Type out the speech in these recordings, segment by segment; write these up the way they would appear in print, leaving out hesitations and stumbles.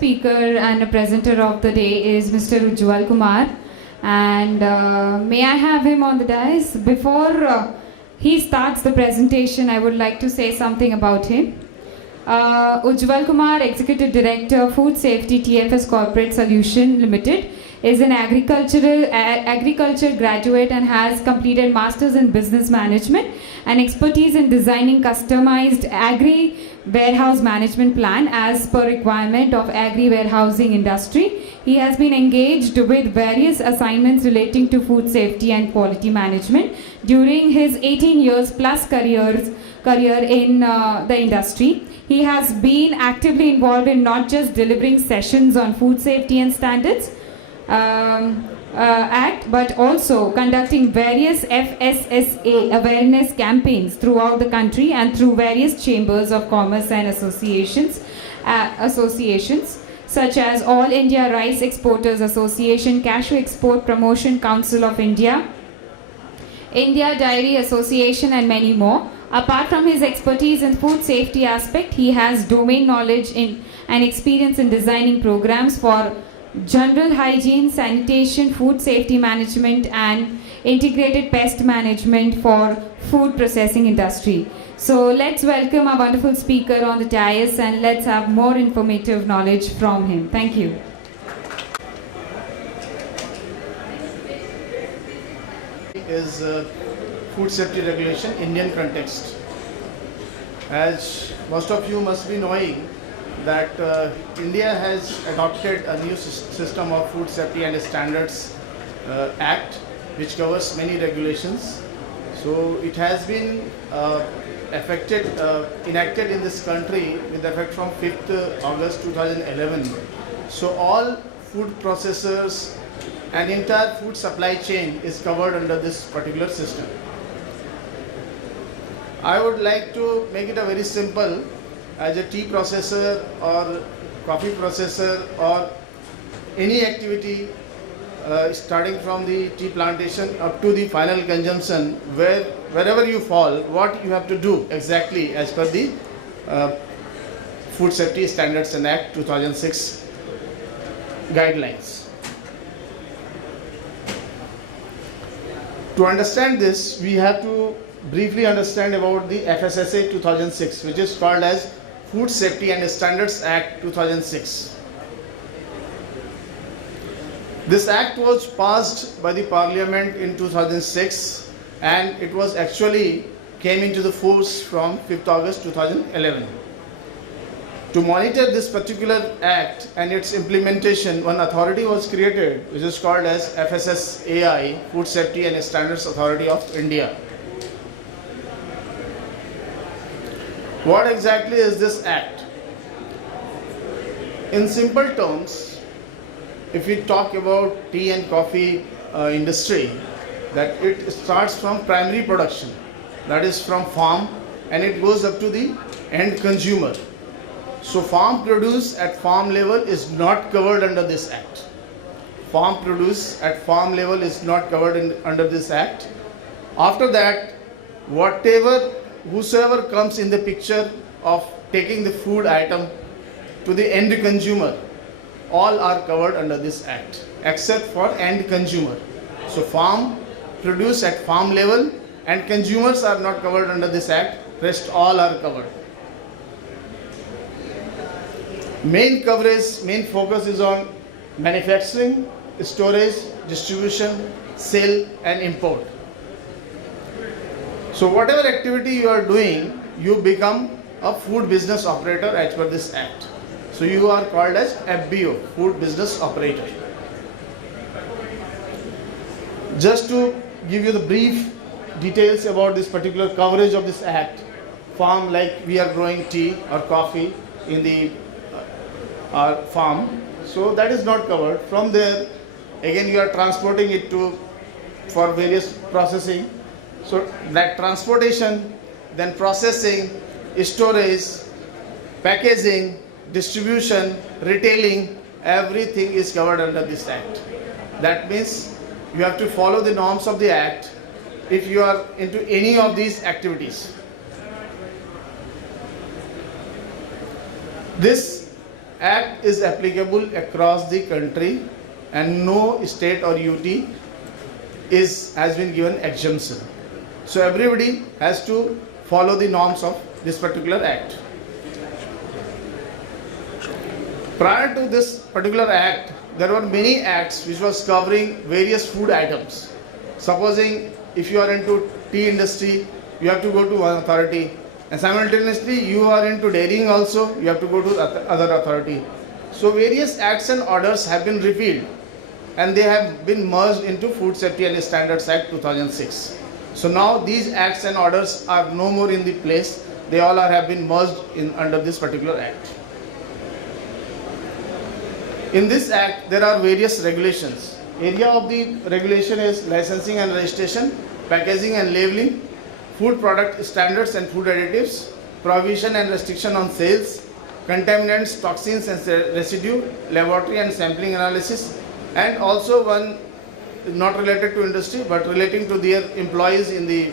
speaker and a presenter of the day is Mr. Ujjwal Kumar, and may I have him on the dais? Before he starts the presentation, I would like to say something about him. Ujjwal Kumar, Executive Director, Food Safety, TFS Corporate Solution Limited, is an agriculture graduate and has completed Masters in Business Management and expertise in designing customized agri warehouse management plan as per requirement of agri warehousing industry. He has been engaged with various assignments relating to food safety and quality management during his 18 years plus career in the industry. He has been actively involved in not just delivering sessions on food safety and standards Act, but also conducting various FSSA awareness campaigns throughout the country and through various chambers of commerce and associations such as All India Rice Exporters Association, Cashew Export Promotion Council of India, India Dairy Association, and many more. Apart from his expertise in food safety aspect, he has domain knowledge in and experience in designing programs for general hygiene, sanitation, food safety management, and integrated pest management for food processing industry. So let's welcome our wonderful speaker on the dais and let's have more informative knowledge from him. Thank you. Is food safety regulation Indian context. As most of you must be knowing that India has adopted a new system of food safety and standards act which covers many regulations. So it has been enacted in this country with effect from 5th August 2011. So all food processors and entire food supply chain is covered under this particular system. I would like to make it a very simple. As a tea processor or coffee processor or any activity starting from the tea plantation up to the final consumption, wherever you fall, what you have to do exactly as per the Food Safety Standards and Act 2006 guidelines. To understand this, we have to briefly understand about the FSSA 2006, which is called as Food Safety and Standards Act 2006. This act was passed by the Parliament in 2006 and it was actually came into the force from 5th August 2011. To monitor this particular act and its implementation, one authority was created which is called as FSSAI, Food Safety and Standards Authority of India. What exactly is this act? In simple terms, if we talk about tea and coffee industry, that it starts from primary production, that is from farm, and it goes up to the end consumer. So farm produce at farm level is not covered under this act. Farm produce at farm level is not covered under this act. After that, whosoever comes in the picture of taking the food item to the end consumer, all are covered under this act except for end consumer. So farm produce at farm level and consumers are not covered under this act, rest all are covered. Main focus is on manufacturing, storage, distribution, sale and import. So whatever activity you are doing, you become a food business operator as per this act. So you are called as FBO, Food Business Operator. Just to give you the brief details about this particular coverage of this act, farm like we are growing tea or coffee in the our farm, so that is not covered. From there, again you are transporting it for various processing. So that transportation, then processing, storage, packaging, distribution, retailing, everything is covered under this act. That means you have to follow the norms of the act if you are into any of these activities. This act is applicable across the country and no state or UT has been given exemption. So everybody has to follow the norms of this particular act. Prior to this particular act, there were many acts which was covering various food items. Supposing if you are into tea industry, you have to go to one authority, and simultaneously you are into dairying also, you have to go to the other authority. So various acts and orders have been repealed and they have been merged into Food Safety and Standards Act 2006. So now these acts and orders are no more in the place, they all have been merged in under this particular act. In this act, there are various regulations. Area of the regulation is licensing and registration, packaging and labeling, food product standards and food additives, prohibition and restriction on sales, contaminants, toxins and residue, laboratory and sampling analysis, and also one not related to industry but relating to their employees in the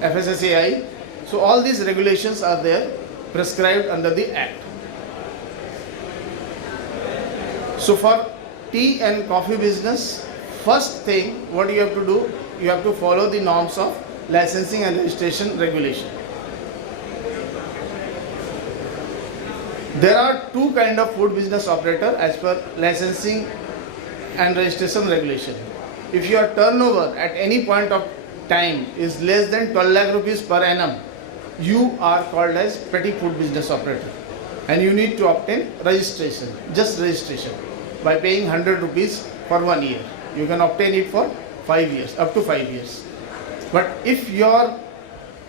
FSSAI. So all these regulations are there prescribed under the act. So for tea and coffee business, first thing what you have to do, you have to follow the norms of licensing and registration regulation. There are two kind of food business operator as per licensing and registration regulation. If your turnover at any point of time is less than 12 lakh rupees per annum, you are called as petty food business operator and you need to obtain registration, just registration, by paying 100 rupees for 1 year. You can obtain it for 5 years, up to 5 years. But if your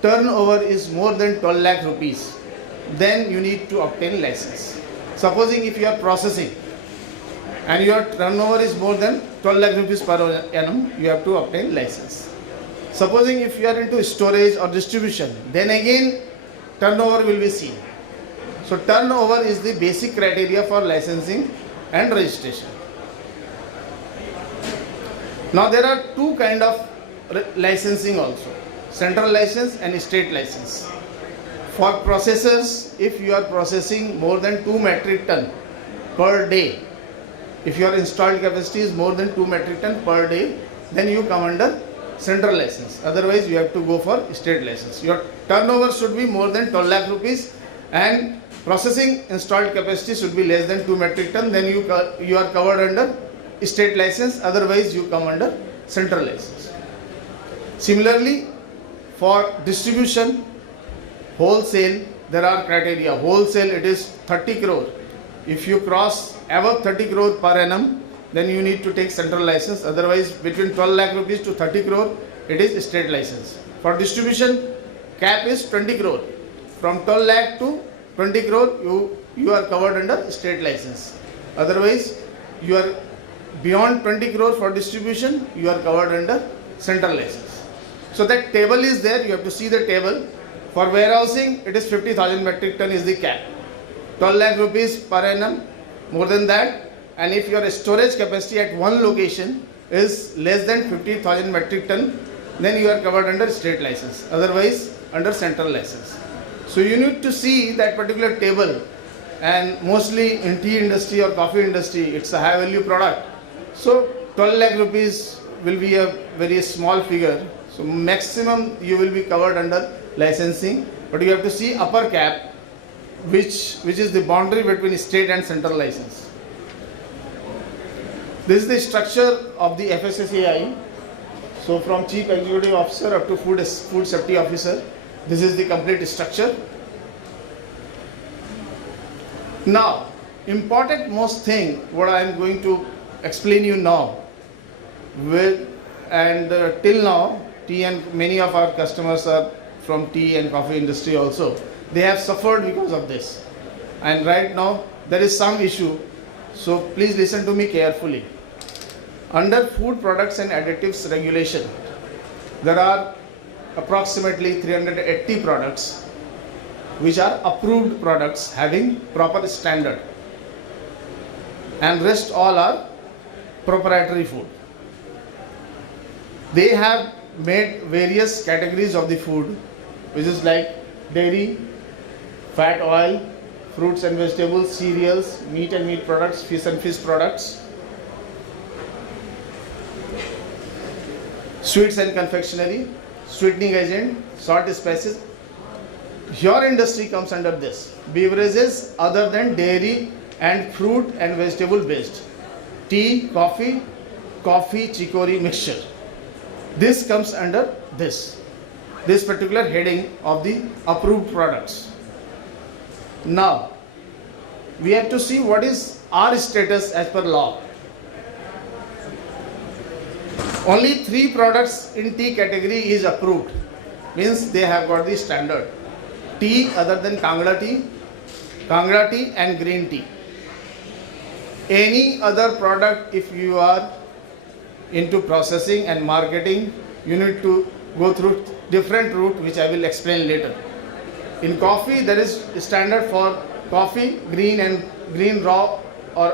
turnover is more than 12 lakh rupees, then you need to obtain license. Supposing if you are processing and your turnover is more than 12 lakh rupees per annum, you have to obtain license. Supposing if you are into storage or distribution, then again turnover will be seen. So turnover is the basic criteria for licensing and registration. Now there are two kind of licensing also, central license and state license. For processors, if you are processing more than 2 metric ton per day, if your installed capacity is more than 2 metric ton per day, then you come under central license. Otherwise you have to go for state license. Your turnover should be more than 12 lakh rupees and processing installed capacity should be less than 2 metric ton, then you are covered under state license, otherwise you come under central license. Similarly, for distribution, wholesale, there are criteria. Wholesale, it is 30 crore. If you cross above 30 crore per annum, then you need to take central license, otherwise between 12 lakh rupees to 30 crore, it is state license. For distribution, cap is 20 crore. From 12 lakh to 20 crore, you are covered under state license. Otherwise, you are beyond 20 crore for distribution, you are covered under central license. So that table is there, you have to see the table. For warehousing, it is 50,000 metric ton is the cap. 12 lakh rupees per annum, more than that. And if your storage capacity at one location is less than 50,000 metric ton, then you are covered under state license, otherwise under central license. So you need to see that particular table, and mostly in tea industry or coffee industry, it's a high value product. So 12 lakh rupees will be a very small figure. So maximum you will be covered under licensing, but you have to see upper cap, which is the boundary between state and central license. This is the structure of the FSSAI. So from Chief Executive Officer up to Food Safety Officer, this is the complete structure. Now, important most thing what I am going to explain you now, till now, tea and many of our customers are from tea and coffee industry also. They have suffered because of this. And right now, there is some issue. So please listen to me carefully. Under Food Products and Additives Regulation, there are approximately 380 products which are approved products having proper standard, and rest all are proprietary food. They have made various categories of the food, which is like dairy, fat oil, fruits and vegetables, cereals, meat and meat products, fish and fish products, sweets and confectionery, sweetening agent, salt, spices. Your industry comes under this. Beverages other than dairy and fruit and vegetable based. Tea, coffee, chicory mixture. This comes under this particular heading of the approved products. Now, we have to see what is our status as per law. Only 3 products in tea category is approved, means they have got the standard. Tea other than Kangra tea and green tea. Any other product, if you are into processing and marketing, you need to go through different route, which I will explain later. In coffee, there is standard for coffee, green raw or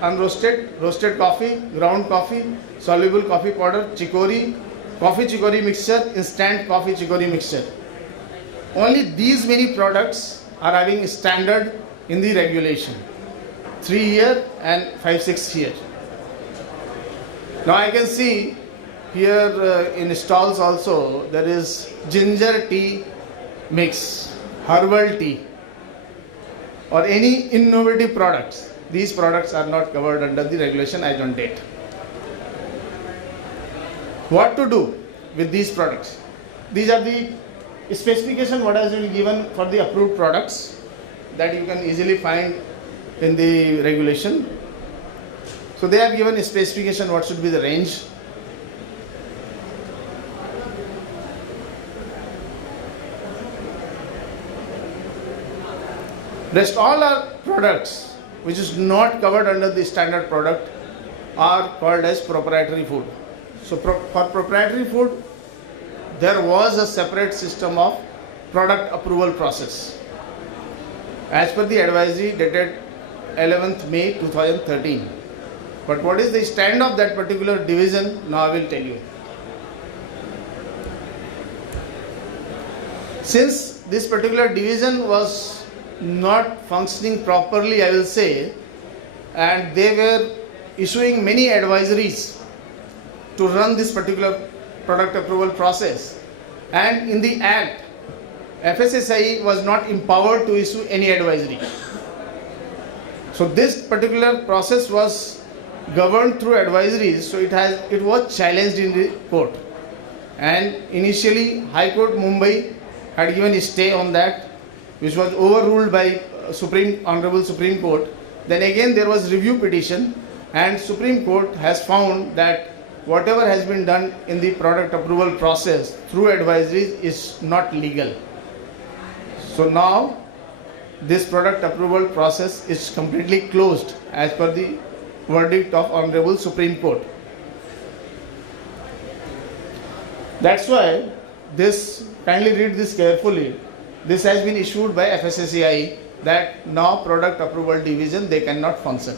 unroasted, roasted coffee, ground coffee, soluble coffee powder, chicory, coffee chicory mixture, instant coffee chicory mixture. Only these many products are having standard in the regulation, 3 year and 5-6 year. Now I can see here in stalls also there is ginger tea mix, herbal tea, or any innovative products. These products are not covered under the regulation as on date. What to do with these products? These are the specification what has been given for the approved products that you can easily find in the regulation. So they have given a specification what should be the range. Rest all our products which is not covered under the standard product are called as proprietary food. So for proprietary food, there was a separate system of product approval process as per the advisory dated 11th May 2013. But what is the stand of that particular division? Now I will tell you. Since this particular division was not functioning properly, I will say, and they were issuing many advisories to run this particular product approval process, and in the act FSSAI was not empowered to issue any advisory. So this particular process was governed through advisories, so it was challenged in the court, and initially High Court Mumbai had given a stay on that, which was overruled by Honorable Supreme Court. Then again there was review petition, and Supreme Court has found that whatever has been done in the product approval process through advisories is not legal. So now this product approval process is completely closed as per the verdict of Honorable Supreme Court. That's why this, kindly read this carefully. This has been issued by FSSAI that now product approval division, they cannot function.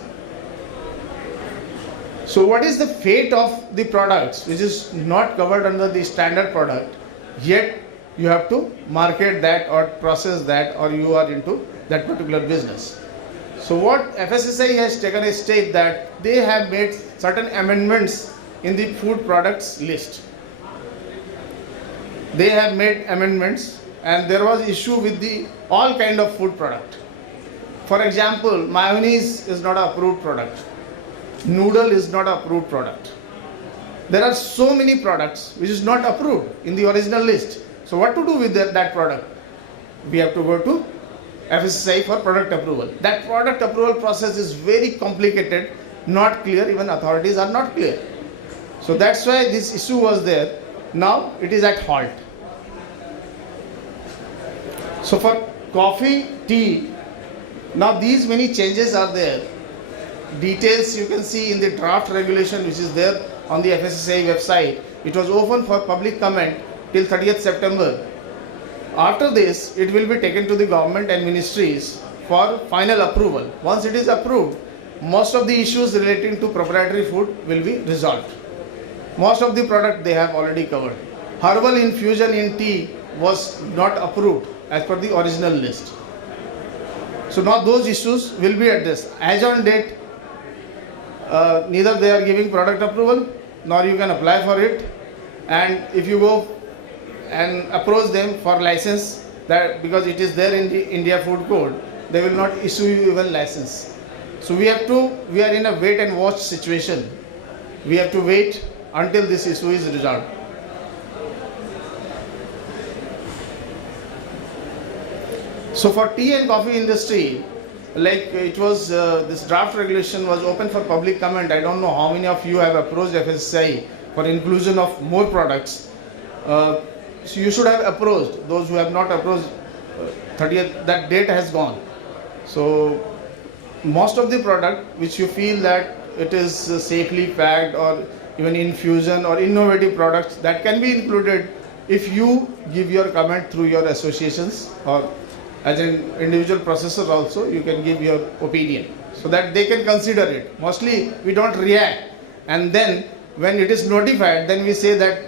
So what is the fate of the products which is not covered under the standard product, yet you have to market that or process that, or you are into that particular business? So what FSSAI has taken a step that they have made certain amendments in the food products list. They have made amendments, and there was issue with the all kind of food product. For example, mayonnaise is not an approved product. Noodle is not an approved product. There are so many products which is not approved in the original list. So what to do with that product? We have to go to FSSAI for product approval. That product approval process is very complicated, not clear, even authorities are not clear. So that's why this issue was there. Now it is at halt. So for coffee, tea, now these many changes are there. Details you can see in the draft regulation which is there on the FSSAI website. It was open for public comment till 30th September. After this, it will be taken to the government and ministries for final approval. Once it is approved, most of the issues relating to proprietary food will be resolved. Most of the product they have already covered. Herbal infusion in tea was not approved as per the original list. So now those issues will be addressed. As on date, neither they are giving product approval, nor you can apply for it. And if you go and approach them for license, that because it is there in the India Food Code, they will not issue you even license. So we are in a wait and watch situation. We have to wait until this issue is resolved. So for tea and coffee industry, like it was, this draft regulation was open for public comment. I don't know how many of you have approached FSSAI for inclusion of more products. So you should have approached. Those who have not approached, 30th, that date has gone. So most of the product which you feel that it is safely packed or even infusion or innovative products, that can be included if you give your comment through your associations, or as an individual processor also you can give your opinion so that they can consider it. Mostly we don't react, and then when it is notified, then we say that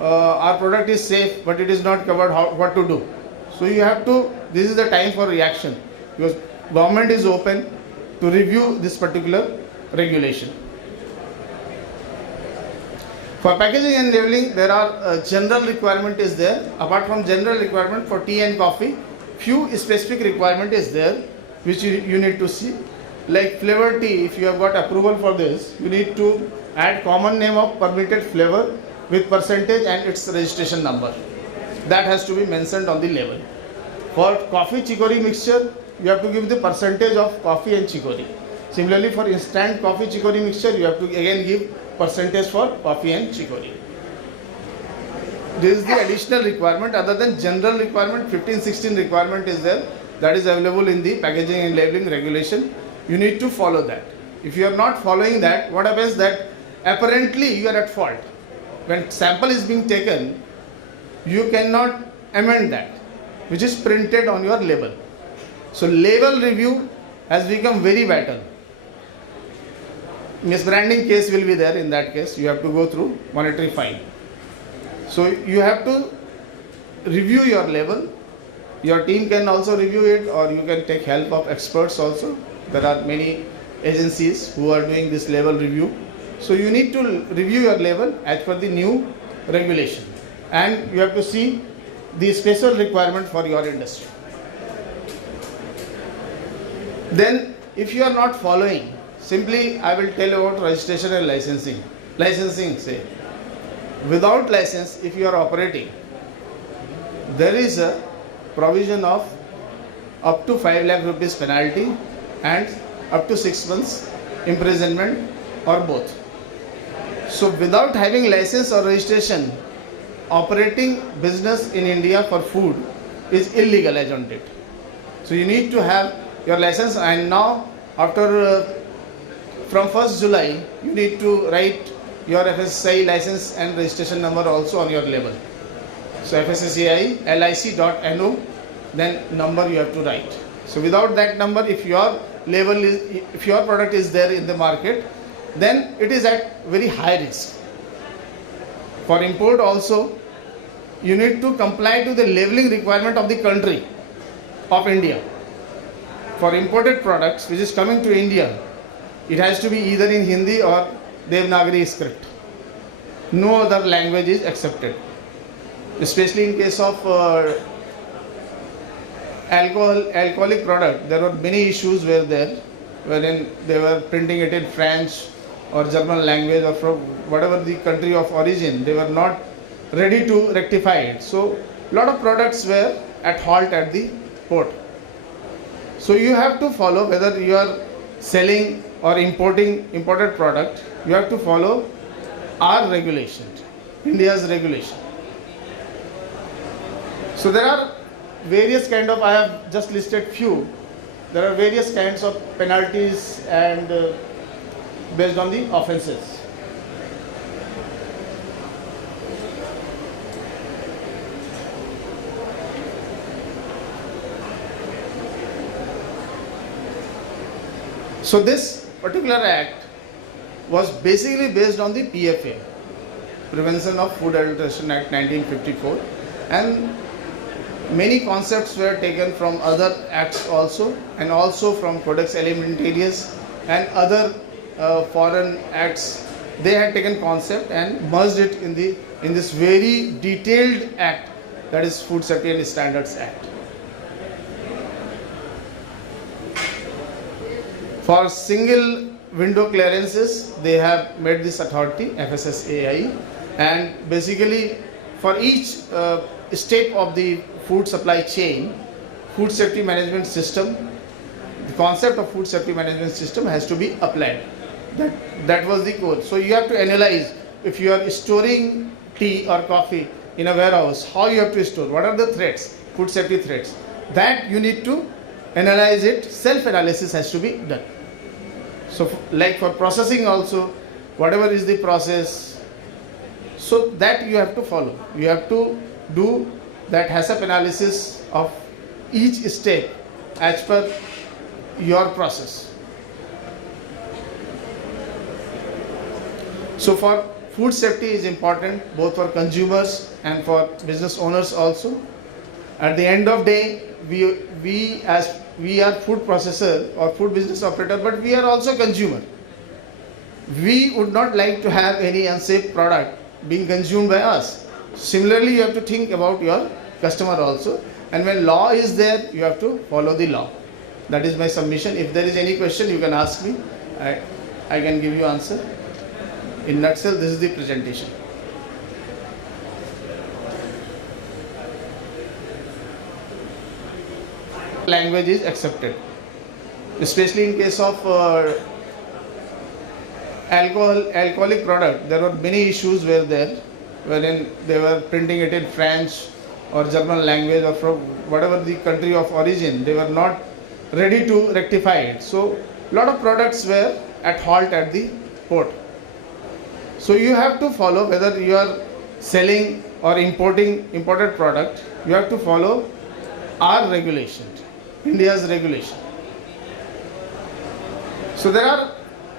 our product is safe but it is not covered, what to do. So you have to, this is the time for reaction, because government is open to review this particular regulation. For packaging and labeling, there are general requirement is there. Apart from general requirement for tea and coffee, few specific requirement is there which you need to see. Like flavor tea, if you have got approval for this, you need to add common name of permitted flavor with percentage and its registration number. That has to be mentioned on the label. For coffee chicory mixture, you have to give the percentage of coffee and chicory. Similarly, for instant coffee chicory mixture, you have to again give percentage for coffee and chicory. This is the additional requirement. Other than general requirement, 15-16 requirement is there, that is available in the packaging and labeling regulation. You need to follow that. If you are not following that, what happens that apparently you are at fault. When sample is being taken, you cannot amend that, which is printed on your label. So label review has become very vital. Misbranding case will be there. In that case, you have to go through monetary fine. So you have to review your label. Your team can also review it, or you can take help of experts also. There are many agencies who are doing this label review. So you need to review your label as per the new regulation, and you have to see the special requirement for your industry. Then if you are not following, simply I will tell you about registration and licensing. Licensing, say, without license, if you are operating, there is a provision of up to 5 lakh rupees penalty and up to 6 months imprisonment, or both. So without having license or registration, operating business in India for food is illegal as on date. So you need to have your license, and now after from 1st July, you need to write your FSSAI license and registration number also on your label. So FSSAI lic.no, then number you have to write. So without that number, if your label is, if your product is there in the market, then it is at very high risk. For import also, you need to comply to the labeling requirement of the country of India. For imported products which is coming to India, it has to be either in Hindi or Devanagari script. No other language is accepted. Especially in case of alcoholic product, there were many issues were there, wherein they were printing it in French or German language, or from whatever the country of origin, they were not ready to rectify it. So a lot of products were at halt at the port. So you have to follow, whether you are selling or importing imported product, you have to follow our regulation, India's regulation. So there are various kind of, I have just listed few, there are various kinds of penalties and based on the offenses. So this particular act was basically based on the PFA, Prevention of Food Adulteration Act 1954, and many concepts were taken from other acts also, and also from Codex Alimentarius and other foreign acts. They had taken concept and merged it in this very detailed act, that is Food Safety and Standards Act. For single window clearances, they have made this authority FSSAI, and basically for each step of the food supply chain, food safety management system, the concept of food safety management system has to be applied. That was the code. So you have to analyze, if you are storing tea or coffee in a warehouse, how you have to store, what are the threats, food safety threats, that you need to analyze it. Self-analysis has to be done. So like for processing also, whatever is the process, so that you have to follow. You have to do that HACCP analysis of each step as per your process. So for food safety is important both for consumers and for business owners also. At the end of day, we are food processor or food business operator, but we are also consumer. We would not like to have any unsafe product being consumed by us. Similarly, you have to think about your customer also, and when law is there, you have to follow the law. That is my submission. If there is any question, you can ask me. I can give you answer. In nutshell, this is the presentation. Language is accepted, especially in case of alcoholic product. There were many issues were there, wherein they were printing it in French or German language or from whatever the country of origin. They were not ready to rectify it. So a lot of products were at halt at the port. So you have to follow, whether you are selling or imported product, you have to follow our regulation, India's regulation. So there are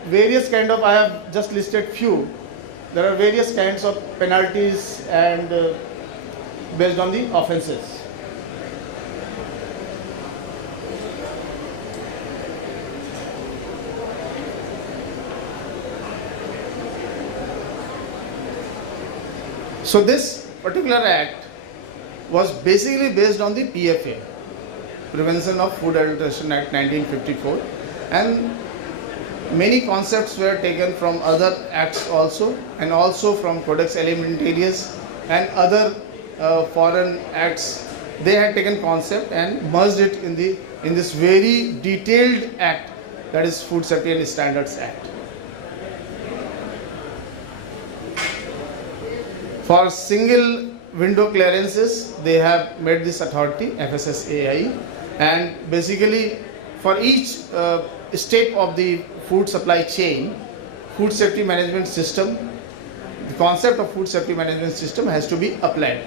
various kind of, I have just listed few, there are various kinds of penalties and based on the offenses. So this particular act was basically based on the PFA, Prevention of Food Adulteration Act 1954, and many concepts were taken from other acts also, and also from Codex Alimentarius and other foreign acts. They had taken concept and merged it in this very detailed act, that is Food Safety and Standards Act. For single window clearances, they have made this authority FSSAI, and basically for each step of the food supply chain, food safety management system, the concept of food safety management system has to be applied.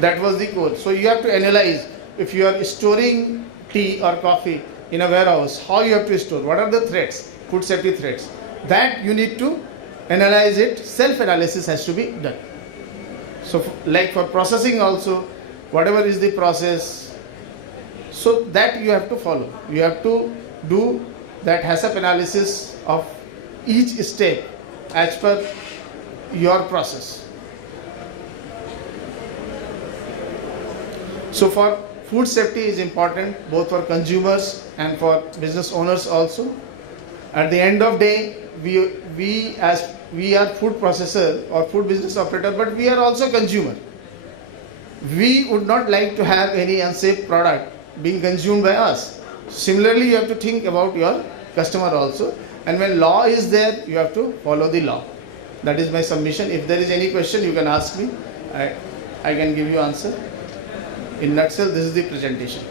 That was the code. So you have to analyze, if you are storing tea or coffee in a warehouse, how you have to store, what are the threats, food safety threats, that you need to analyze it. Self-analysis has to be done. So like for processing also, whatever is the process, so that you have to follow. You have to do that HACCP analysis of each step as per your process. So for food safety is important both for consumers and for business owners also. At the end of day, we are food processor or food business operator, but we are also consumer. We would not like to have any unsafe product being consumed by us. Similarly, you have to think about your customer also, and when law is there, you have to follow the law. That is my submission. If there is any question, you can ask me. I can give you answer. In nutshell, this is the presentation.